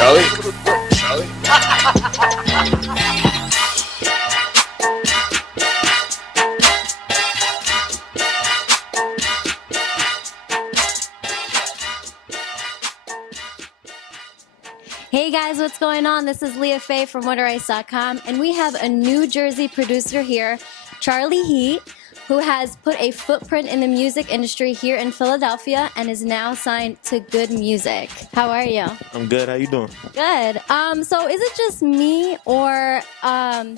Charlie? Charlie? Hey guys, what's going on? This is Leah Faye from WonderIce.com, and we have a New Jersey producer here, Charlie Heat, who has put a footprint in the music industry here in Philadelphia and is now signed to Good Music. How are you? I'm good. How you doing? Good. So is it just me, or I'm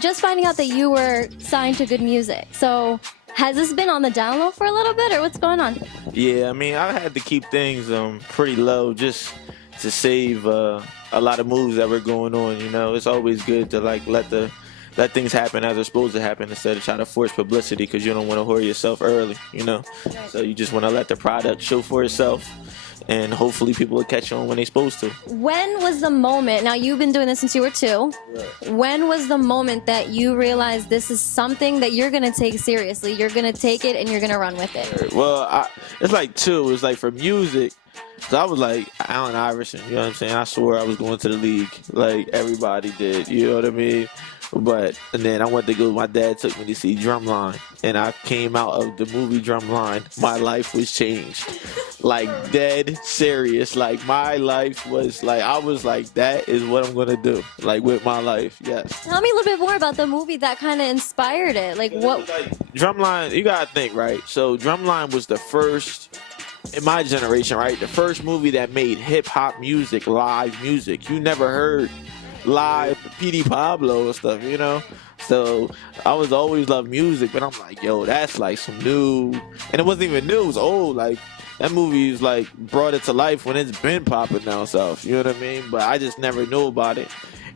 just finding out that you were signed to Good Music? So has this been on the down low for a little bit, or what's going on? Yeah, I mean, I had to keep things pretty low just to save a lot of moves that were going on. You know, it's always good to like let things happen as they're supposed to happen instead of trying to force publicity, because you don't want to whore yourself early. You know, Right. so you just want to let the product show for itself, and hopefully people will catch on when they're supposed to. When was the moment? Now you've been doing this since you were 2. Right. When was the moment that you realized this is something that you're gonna take seriously? You're gonna take it and you're gonna run with it. Well, it's like two. It's like for music. So I was like Allen Iverson, you know what I'm saying? I swore I was going to the league, like everybody did, you know what I mean? And then I went to go, my dad took me to see Drumline, and I came out of the movie Drumline. My life was changed. Like dead serious. Like my life was like, I was like, that is what I'm going to do, like with my life, yes. Tell me a little bit more about the movie that kind of inspired it. Like what? Like, Drumline, you got to think, right? So Drumline was the first, in my generation, right, the first movie that made hip-hop music, live music. You never heard live PD Pablo and stuff, you know? So I was always loved music, but I'm like, yo, that's like some new, and it wasn't even new, it was old. Like that movie is like brought it to life when it's been popping down south, you know what I mean? But I just never knew about it.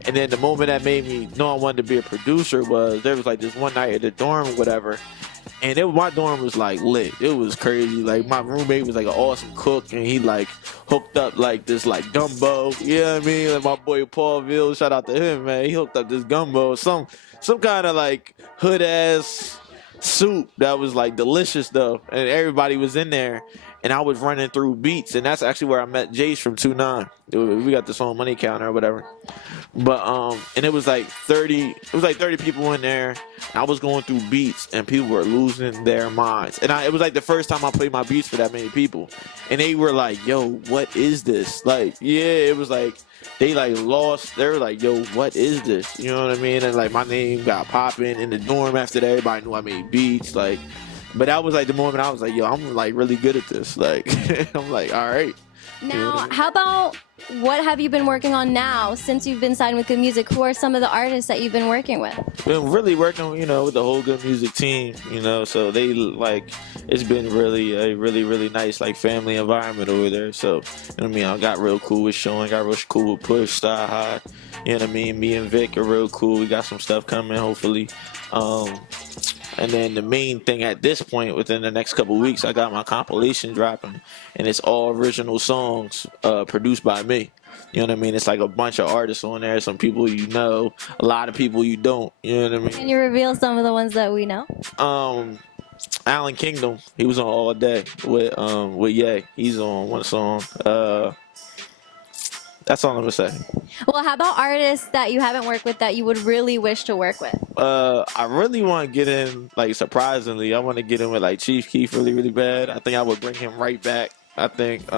And then the moment that made me know I wanted to be a producer was there was like this one night at the dorm or whatever, and my dorm was like lit. It was crazy. Like my roommate was like an awesome cook, and he like hooked up like this like gumbo. You know what I mean? Like my boy Paulville, shout out to him, man. He hooked up this gumbo, some kind of like hood ass soup that was like delicious though, and everybody was in there. And I was running through beats, and that's actually where I met Jace from 2-9. We got the song Money Counter or whatever. But and it was like 30 people in there. And I was going through beats, and people were losing their minds. And it was like the first time I played my beats for that many people. And they were like, yo, what is this? Like, yeah, it was like they like lost. They were like, yo, what is this? You know what I mean? And like my name got popping in the dorm after that. Everybody knew I made beats. Like, but that was like the moment I was like, yo, I'm like really good at this. Like, I'm like, all right. Now, how about what have you been working on now since you've been signed with Good Music? Who are some of the artists that you've been working with? Been really working, you know, with the whole Good Music team, you know, so they like, it's been really a really nice like family environment over there. So, you know what I mean? I got real cool with Sean, got real cool with Push, Star High, you know what I mean? Me and Vic are real cool. We got some stuff coming, hopefully. And then the main thing at this point, within the next couple of weeks, I got my compilation dropping, and it's all original songs produced by me. You know what I mean? It's like a bunch of artists on there, some people you know, a lot of people you don't. You know what I mean? Can you reveal some of the ones that we know? Alan Kingdom, he was on All Day with Ye. He's on one song. That's all I'm gonna say. Well, how about artists that you haven't worked with that you would really wish to work with? I really want to get in, like, surprisingly, I want to get in with like Chief Keef really bad. I think I would bring him right back. I think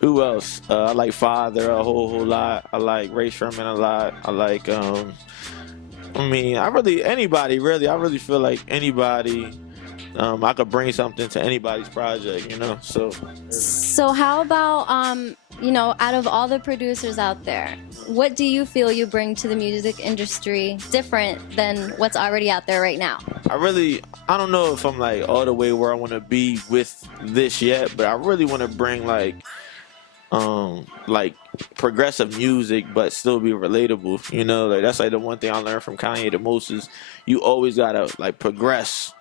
who else? I like Father a whole lot. I like Ray Sherman a lot. I like I mean, anybody really. I really feel like anybody. I could bring something to anybody's project, you know. So how about you know, out of all the producers out there, what do you feel you bring to the music industry different than what's already out there right now? I don't know if I'm like all the way where I want to be with this yet, but I really want to bring like progressive music but still be relatable, you know. Like that's like the one thing I learned from Kanye the most is you always gotta like progress.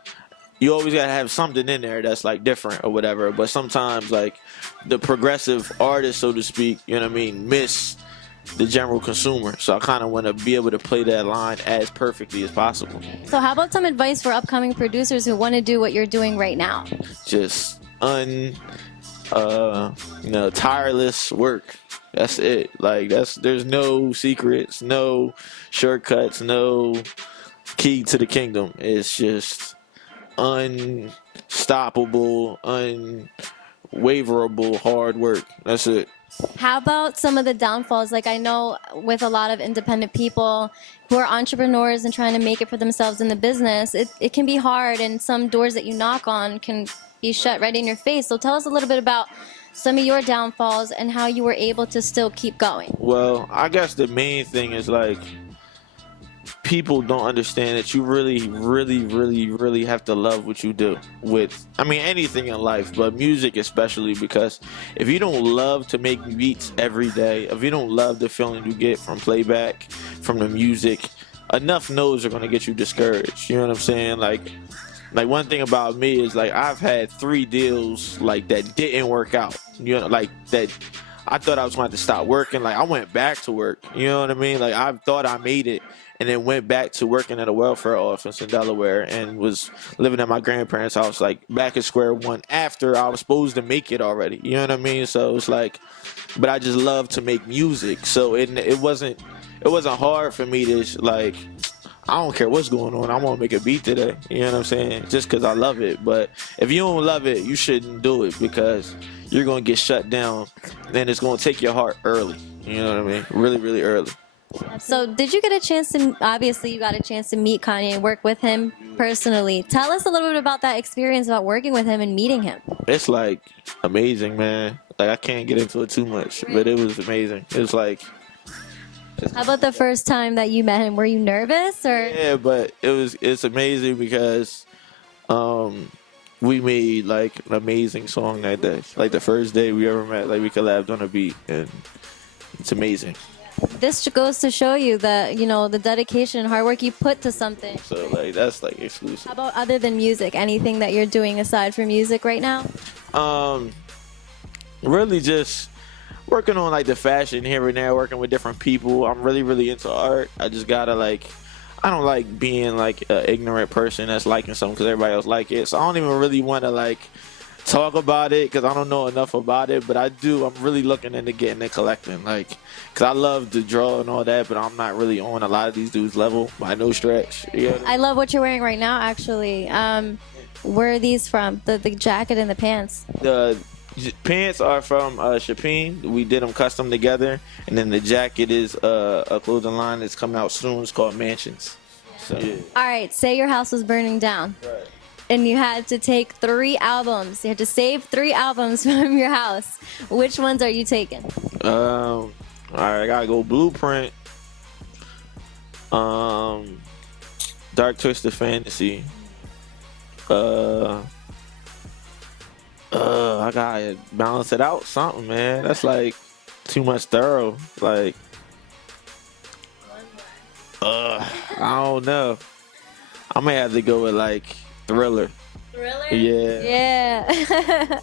You always gotta have something in there that's like different or whatever, but sometimes like the progressive artists, so to speak, you know what I mean, miss the general consumer. So I kind of want to be able to play that line as perfectly as possible. So how about some advice for upcoming producers who want to do what you're doing right now? Just tireless work. That's it. Like there's no secrets, no shortcuts, no key to the kingdom. It's just unstoppable, unwaverable hard work. That's it. How about some of the downfalls? Like, I know with a lot of independent people who are entrepreneurs and trying to make it for themselves in the business, it can be hard, and some doors that you knock on can be shut right in your face. So tell us a little bit about some of your downfalls and how you were able to still keep going. Well, I guess the main thing is like people don't understand that you really have to love what you do with, I mean, anything in life, but music especially, because if you don't love to make beats every day, if you don't love the feeling you get from playback, from the music, enough no's are going to get you discouraged. You know what I'm saying? Like one thing about me is like I've had 3 deals like that didn't work out. You know, like that I thought I was going to have to stop working. Like I went back to work. You know what I mean? Like I thought I made it, and then went back to working at a welfare office in Delaware and was living at my grandparents' house, like back at square one after I was supposed to make it already. You know what I mean? So it's like, but I just love to make music. So it wasn't hard for me to like, I don't care what's going on, I want to make a beat today. You know what I'm saying? Just because I love it. But if you don't love it, you shouldn't do it, because you're going to get shut down. Then it's going to take your heart early. You know what I mean? Really, really early. So did you get a chance to, obviously you got a chance to meet Kanye and work with him personally. Tell us a little bit about that experience, about working with him and meeting him. It's like amazing, man. Like I can't get into it too much, but it was amazing. It was like, how about the first time that you met him? Were you nervous or? Yeah, but it's amazing because we made like an amazing song that day. Like the first day we ever met, like we collabed on a beat, and it's amazing. This goes to show you that, you know, the dedication and hard work you put to something. So like that's like exclusive. How about other than music? Anything that you're doing aside from music right now? Really just working on like the fashion here and there, working with different people. I'm really into art. I just gotta like, I don't like being like an ignorant person that's liking something because everybody else like it. So I don't even really want to like talk about it because I don't know enough about it, but I do. I'm really looking into getting and collecting, like, because I love to draw and all that, but I'm not really on a lot of these dudes' level by no stretch. Yeah. I love what you're wearing right now, actually. Where are these from? The jacket and the pants? The pants are from Chapin. We did them custom together, and then the jacket is a clothing line that's coming out soon. It's called Mansions. So, yeah. All right, say your house was burning down. Right. And you had to take 3 albums. You had to save 3 albums from your house. Which ones are you taking? All right, I gotta go Blueprint. Dark Twisted Fantasy. I gotta balance it out something, man. That's like too much thorough. Like, I don't know. I may have to go with like Thriller. Thriller? Yeah. Yeah.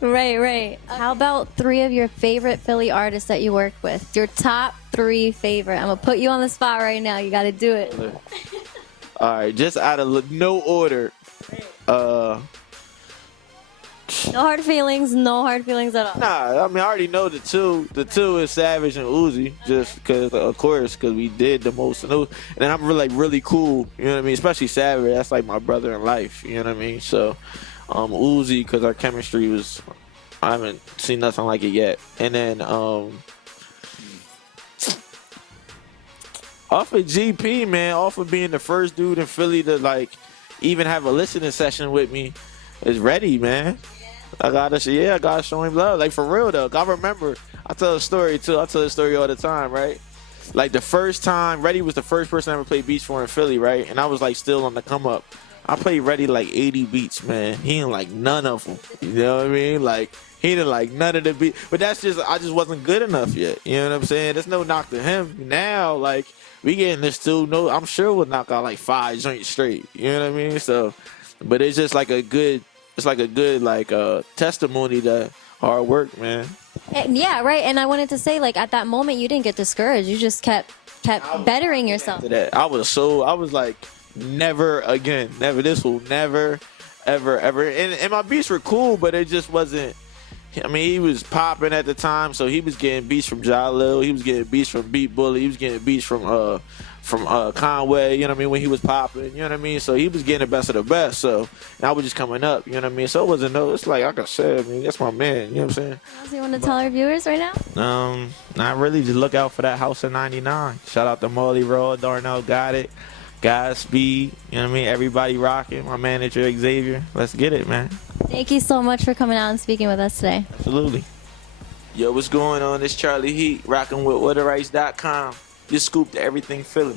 Right. How about 3 of your favorite Philly artists that you work with? Your top 3 favorite. I'm gonna put you on the spot right now. You gotta do it. All right, just out of no order. No hard feelings. No hard feelings at all. Nah, I mean I already know the two. The two is Savage and Uzi, just because, of course, because we did the most. And I'm really cool. You know what I mean? Especially Savage. That's like my brother in life. You know what I mean? So, Uzi, because our chemistry was, I haven't seen nothing like it yet. And then off of GP, man, off of being the first dude in Philly to like even have a listening session with me, is Ready, man. I gotta show him love. Like, for real, though. I remember, I tell a story, too. I tell a story all the time, right? Like, the first time, Reddy was the first person I ever played beats for in Philly, right? And I was, like, still on the come-up. I played Reddy, like, 80 beats, man. He didn't like none of them. You know what I mean? Like, he didn't like none of the beats. But that's just, I just wasn't good enough yet. You know what I'm saying? There's no knock to him. Now, like, we getting this, too. No, I'm sure we'll knock out, like, 5 joints straight. You know what I mean? So, but it's just, like, a good testimony to hard work, man. Yeah, right. And I wanted to say, like, at that moment, you didn't get discouraged. You just kept bettering yourself. I was like, never again. Never. This will never, ever. And my beats were cool, but it just wasn't I mean, he was popping at the time, so he was getting beats from Jalil, he was getting beats from Beat Bully, he was getting beats from Conway, you know what I mean, when he was popping, you know what I mean? So he was getting the best of the best. So and I was just coming up, you know what I mean? So it wasn't it's like I said, I mean, that's my man, you know what I'm saying? What else you want to tell our viewers right now? Not really, just look out for that House of 99. Shout out to Molly Roll, Darnell got it. Godspeed, you know what I mean? Everybody rocking. My manager Xavier. Let's get it, man. Thank you so much for coming out and speaking with us today. Absolutely. Yo, what's going on? It's Charlie Heat, rocking with WhatTheRights.com. Just scoop to everything Philly.